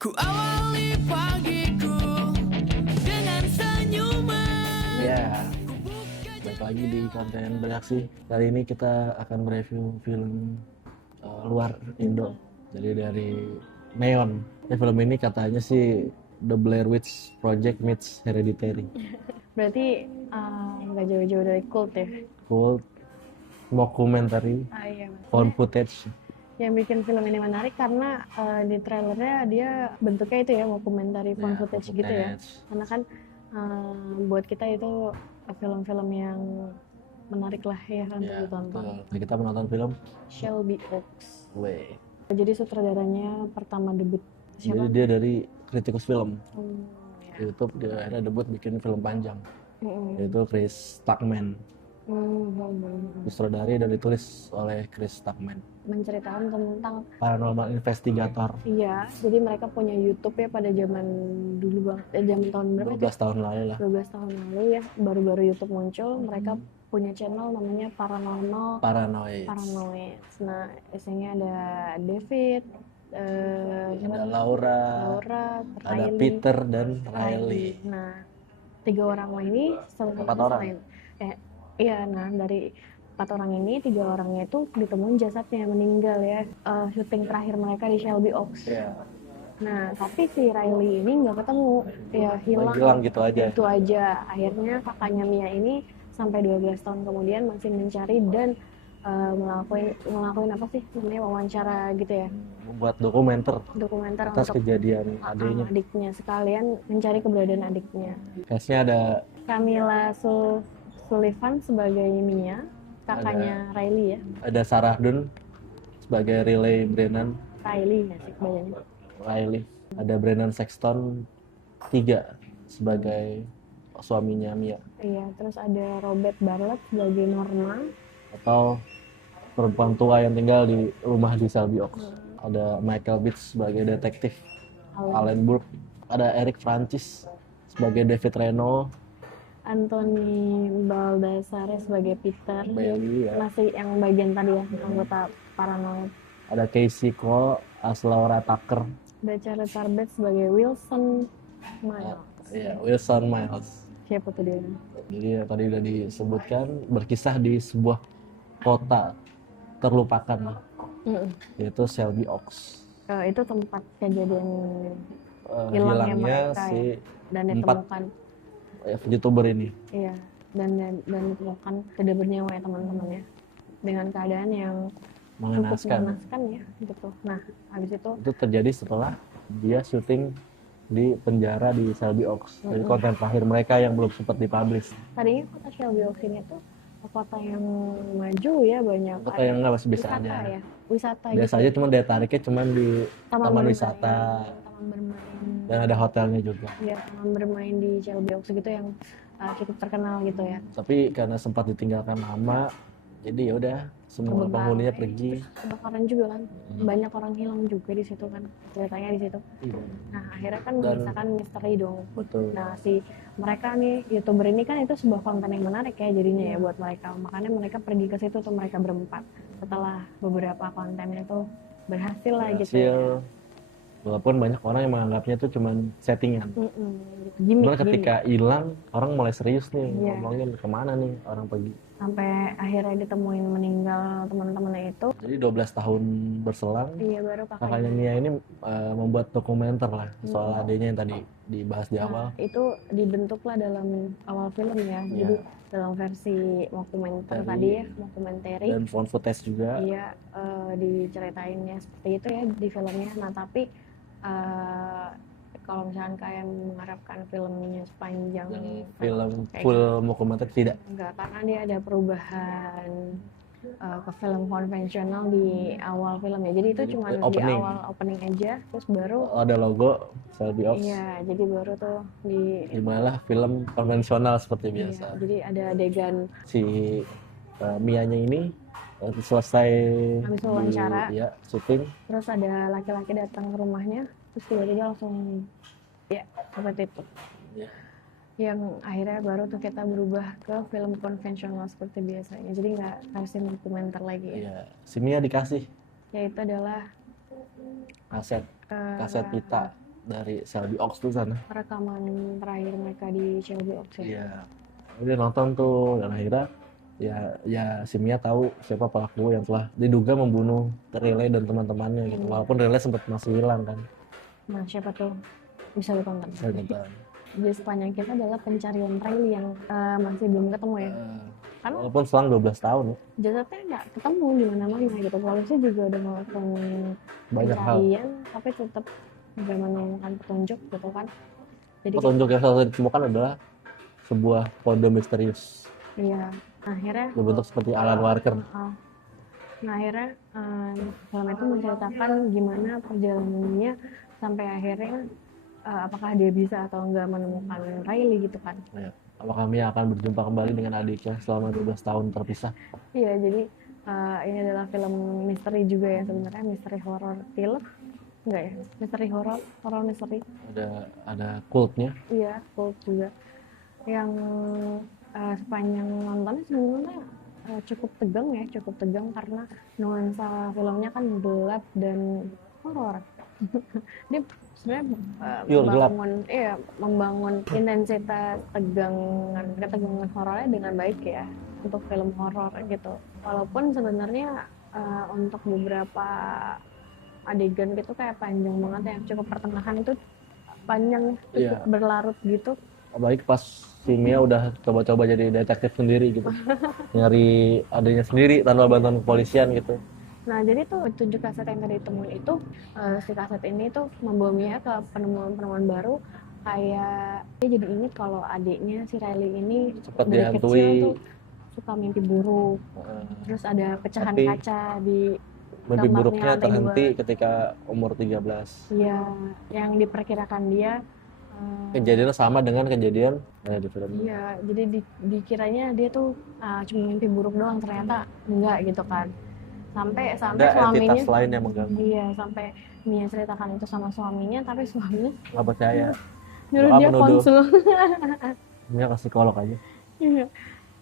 Ku awali pagiku dengan senyuman. Ya, balik lagi di konten beraksi. Kali ini kita akan mereview film luar Indo. Jadi dari Neon. Film ini katanya sih The Blair Witch Project meets Hereditary. Berarti nggak jauh-jauh dari cult ya? Cult, mockumentary, Iya. found footage. Yang bikin film ini menarik karena di trailernya dia bentuknya itu ya dokumentari found Ya, footage found gitu ya. footage. Karena kan buat kita itu film-film yang menarik lah ya untuk Ya, ditonton. betul. Nah, kita menonton film Shelby Oaks. Way. Jadi sutradaranya pertama debut Jadi siapa? dia dari kritikus film. Ya. YouTube dia akhirnya debut bikin film panjang. Mm-mm. Yaitu Chris Stuckman. Sutradari dan ditulis oleh Chris Stuckman. Menceritakan tentang Paranormal Investigator. iya, jadi mereka punya YouTube ya pada zaman dulu banget, zaman tahun berapa? 12 tahun lalu lah. 12 tahun lalu ya, baru-baru YouTube muncul, mereka punya channel namanya Paranormal Paranoid. Paranoids. Nah, isinya ada David, Ada Laura, ada Riley, Peter dan Riley. Nah, 3 orang ini Empat orang. Iya, nah dari 4 orang ini 3 orangnya itu ditemuin jasadnya meninggal ya. Syuting terakhir mereka di Shelby Oaks. Ya, Nah, tapi si Riley ini nggak ketemu, ya hilang gitu aja. itu aja. Akhirnya kakaknya Mia ini sampai 12 tahun kemudian masih mencari dan ngelakuin apa sih namanya, wawancara gitu ya, Membuat dokumenter dokumenter atas untuk kejadian adiknya. adiknya, sekalian mencari keberadaan adiknya. Case-nya ada Camilla Sullivan sebagai Mia, kakaknya Riley ya. ada Sarah Dunn sebagai Brennan Riley ya sih bacanya. Riley. Ada Brennan Sexton 3 sebagai suaminya Mia, Iya, terus ada Robert Bartlett sebagai Norma. atau perempuan tua yang tinggal di rumah di Shelby Oaks. Ada Michael Beach sebagai detektif Alan Burke. Ada Eric Francis sebagai David Reno. Anthony Baldassare sebagai Peter. Bailey, ya. Masih yang bagian tadi ya, anggota Paranoid. Ada Casey Cole as Laura Tucker. Ada Charlie Tarbett sebagai Wilson Miles. Ya, Wilson Miles. Siapa tuh dia? Jadi ya, tadi udah disebutkan berkisah di sebuah kota terlupakan, yaitu Shelby Oaks. Itu tempat kejadian Hilangnya mereka si ya. Dan 4 ditemukan. YouTuber ini. Iya, dan ditemukan tidak bernyawa ya teman-temannya, dengan keadaan yang cukup mengenaskan ya gitu. Nah, habis itu terjadi setelah dia syuting di penjara di Shelby Oaks. Jadi konten terakhir mereka yang belum sempat dipublish. tadinya kota Shelby Oaks ini tuh kota yang maju ya, banyak Kota yang nggak, masih bisa wisata aja. ya, wisata Biasa gitu. aja, cuma daya tariknya cuma di taman bermain, wisata taman bermain, dan ada hotelnya juga. ya taman bermain di Shelby Oaks gitu yang cukup terkenal gitu ya. Tapi karena sempat ditinggalkan lama, jadi ya udah semua Kebakaran. penghuninya pergi. Kebakaran juga kan, banyak orang hilang juga di situ kan, ceritanya di situ. Iya, Nah, akhirnya kan Dan- menyisakan misteri dong. betul. Nah, si mereka nih YouTuber ini kan itu sebuah konten yang menarik ya jadinya ya buat mereka. Makanya mereka pergi ke situ tuh, mereka berempat. Setelah beberapa konten itu berhasil lah gitu ya. Hasil, walaupun banyak orang yang menganggapnya itu cuma settingan. Gimik, Cuman ketika hilang, orang mulai serius nih Iya. ngomongin kemana nih orang pergi. sampai akhirnya ditemuin meninggal teman-temannya itu. Jadi 12 tahun berselang, Iya, baru kakaknya kakaknya. Mia ini membuat dokumenter lah soal adanya yang tadi dibahas di awal. Nah, itu dibentuklah dalam awal film ya. Iya. Jadi dalam versi dokumenter tadi ya, dokumenter. Dan found footage juga. Iya, diceritainnya seperti itu ya di filmnya. Nah, tapi kalau misalkan kalian mengharapkan filmnya sepanjang Film kayak full dokumenter tidak. enggak, karena dia ada perubahan ke film konvensional di awal film ya. Jadi itu Jadi cuma di opening. awal opening aja, terus baru Ada logo Shelby Oaks. iya, jadi baru tuh di Gimana film konvensional seperti iya, biasa. jadi ada adegan Si Mianya ini selesai habis wawancara. ya syuting, Terus ada laki-laki datang ke rumahnya, terus tiba-tiba langsung ya seperti itu. Ya. Yang akhirnya baru tuh kita berubah ke film konvensional seperti biasanya. Jadi nggak versi dokumenter lagi ya. ya si Mia dikasih Yaitu adalah kaset eh, kaset pita dari Shelby Oaks tuh sana. Rekaman terakhir mereka di Shelby Oaks ya. Iya. Dia nonton tuh dan akhirnya ya si Mia tahu siapa pelaku yang telah diduga membunuh Riley dan teman-temannya gitu. Walaupun Riley sempat masih hilang kan. Nah, siapa tuh bisa ditonton. Saya nonton. Jadi sepanjang kita adalah pencarian Riley yang masih belum ketemu ya. Karena Walaupun selang 12 tahun ya. jasadnya nggak ketemu di mana-mana gitu. Polisi juga udah melakukan Banyak hal. pencarian, tapi tetap nggak menemukan petunjuk gitu kan. Jadi Petunjuk yang selalu ditemukan adalah sebuah kode misterius iya, akhirnya berbentuk seperti Alan Walker. nah akhirnya film itu menceritakan gimana perjalanannya sampai akhirnya apakah dia bisa atau enggak menemukan Riley gitu kan. Ya. Apakah Mia akan berjumpa kembali dengan adiknya selama 12 tahun terpisah? Iya, jadi ini adalah film misteri juga ya sebenarnya, misteri horror film. Enggak ya? Misteri horror misteri. Ada kultnya. Iya, cult juga. Yang sepanjang nontonnya sebenarnya cukup tegang karena nuansa filmnya kan gelap dan horor. Dia sebenarnya Pure gelap. membangun intensitas ketegangan horornya dengan baik ya untuk film horor gitu. Walaupun sebenarnya untuk beberapa adegan gitu kayak panjang banget ya, cukup pertengahan itu panjang, cukup Iya. berlarut gitu. Apalagi pas si Mia udah coba-coba jadi detektif sendiri gitu. Nyari adanya sendiri tanpa bantuan kepolisian gitu. Nah, jadi tuh 7 kaset yang tadi ditemuin itu, si kaset ini tuh membawa Mia ke penemuan-penemuan baru, kayak dia jadi inget kalau adiknya si Riley ini Sempat dari dihantui. kecil tuh suka mimpi buruk, Eh, terus ada pecahan Tapi kaca di Mimpi kamarnya buruknya lantai terhenti 2. ketika umur 13. Iya, yang diperkirakan dia Kejadiannya sama dengan kejadian di film ini. iya, jadi dikiranya dia tuh cuma mimpi buruk doang, ternyata enggak gitu kan. Sampai Ada suaminya entitas lain yang mengganggu. iya, sampai Mia ceritakan itu sama suaminya, tapi suaminya Nggak percaya. nyuruh Doa dia menuduh. konsul. Mia ke psikolog aja. Iya.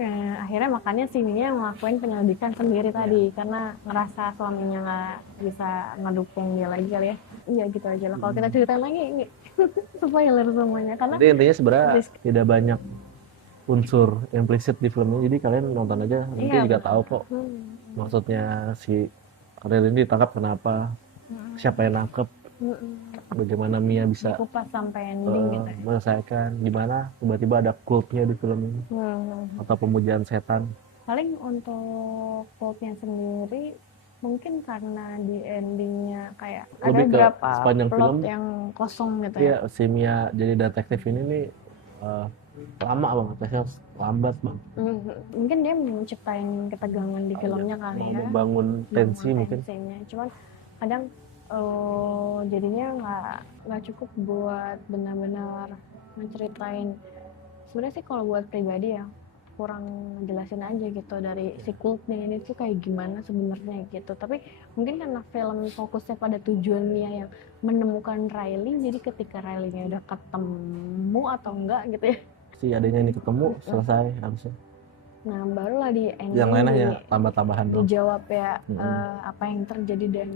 Ya, akhirnya makanya si Mia ngelakuin penyelidikan sendiri tadi karena ngerasa suaminya nggak bisa ngedukung dia lagi kali ya. Iya gitu aja lah. Kalau kita ceritain lagi ini spoiler semuanya karena Jadi intinya sebenarnya Risk. tidak banyak unsur implisit di film ini. Jadi kalian nonton aja nanti Iya, juga betul. tahu kok maksudnya si Ariel ini ditangkap kenapa, siapa yang nangkep, bagaimana Mia bisa kupas sampai ending gitu. menyelesaikan, gimana tiba-tiba ada kultnya di film ini atau pemujaan setan. Paling untuk plotnya sendiri mungkin karena di endingnya kayak ada Lebih ke beberapa sepanjang plot film, yang kosong gitu ya. Iya, si Mia jadi detektif ini nih lama banget, tesnya lambat banget. Mungkin dia menciptain ketegangan di filmnya kali Mau ya. membangun tensi Membangun mungkin. tensinya. Cuman kadang jadinya nggak cukup buat benar-benar menceritain. Sebenarnya sih kalau buat pribadi ya kurang jelasin aja gitu dari si kultnya ini tuh kayak gimana sebenarnya gitu. Tapi mungkin karena film fokusnya pada tujuan Mia yang menemukan Riley, jadi ketika Riley-nya udah ketemu atau enggak gitu ya. Si adanya ini ketemu selesai harusnya. Nah, barulah di ending Yang lainnya hanya tambah-tambahan doang. dijawab ya apa yang terjadi dan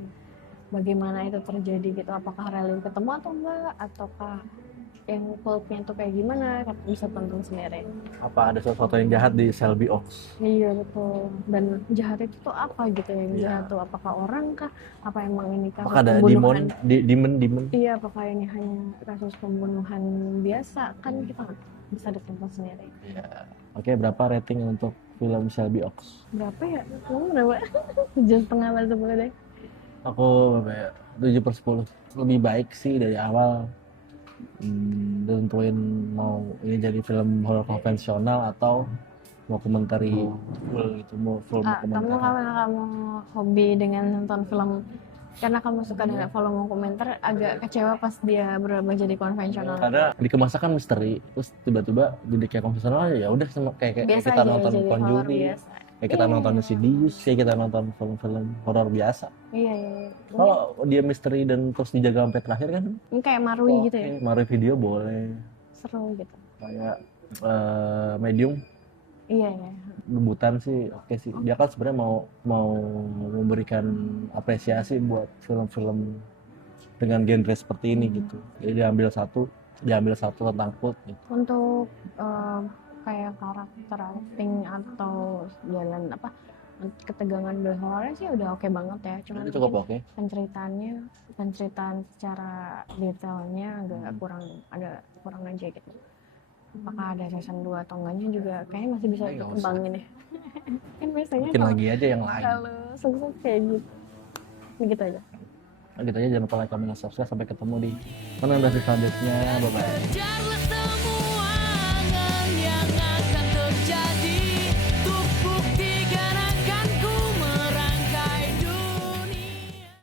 bagaimana itu terjadi gitu. Apakah Riley ketemu atau enggak, ataukah yang kultnya itu kayak gimana, kan bisa tonton sendiri. Apa ada sesuatu yang jahat di Shelby Oaks? Iya betul. Dan jahat itu tuh apa gitu yang Iya. jahat tuh? Apakah orang kah? Apa emang ini kasus Apakah ada pembunuhan? demon? Iya, apakah ini hanya kasus pembunuhan biasa? Kan kita nggak bisa ditonton sendiri. Iya. Oke, berapa rating untuk film Shelby Oaks? Berapa ya? Kamu berapa? 7,5 atau 10 deh. Aku berapa ya? 7/10. Lebih baik sih dari awal. Tentuin mau ini jadi film horor konvensional atau mau komentari full gitu, mau full Kamu komentari. kamu hobi dengan nonton film karena kamu suka dengan film dokumenter, agak kecewa pas dia berubah jadi konvensional. Karena dikemasnya kan misteri, terus tiba-tiba jadi kayak konvensional ya udah sama kayak Biasa kita aja nonton jadi horor Conjuring, biasa. kayak kita nonton Insidious, kayak kita nonton film-film horor biasa. Iya. Kalau dia misteri dan terus dijaga sampai terakhir kan, Ini kayak Marui gitu ya. Mari video boleh, Seru gitu. kayak Medium. Iya. Rebutan sih oke sih. Dia kan sebenarnya mau memberikan apresiasi buat film-film dengan genre seperti ini gitu. Jadi diambil satu tentang cult gitu. Untuk kayak karakter acting atau jalan apa ketegangan bersuaranya sih udah oke banget ya. Cuman Ini cukup mungkin oke. penceritaan secara detailnya agak kurang aja gitu. Apakah ada season 2 atau enggaknya juga kayaknya masih bisa Nggak usah. dikembangin ya. Kan biasanya Bikin lagi aja yang lain. kalau sukses kayak gitu. Begitu aja. Nah, gitu aja, jangan lupa like, comment, dan subscribe. Sampai ketemu di konten selanjutnya. Bye bye.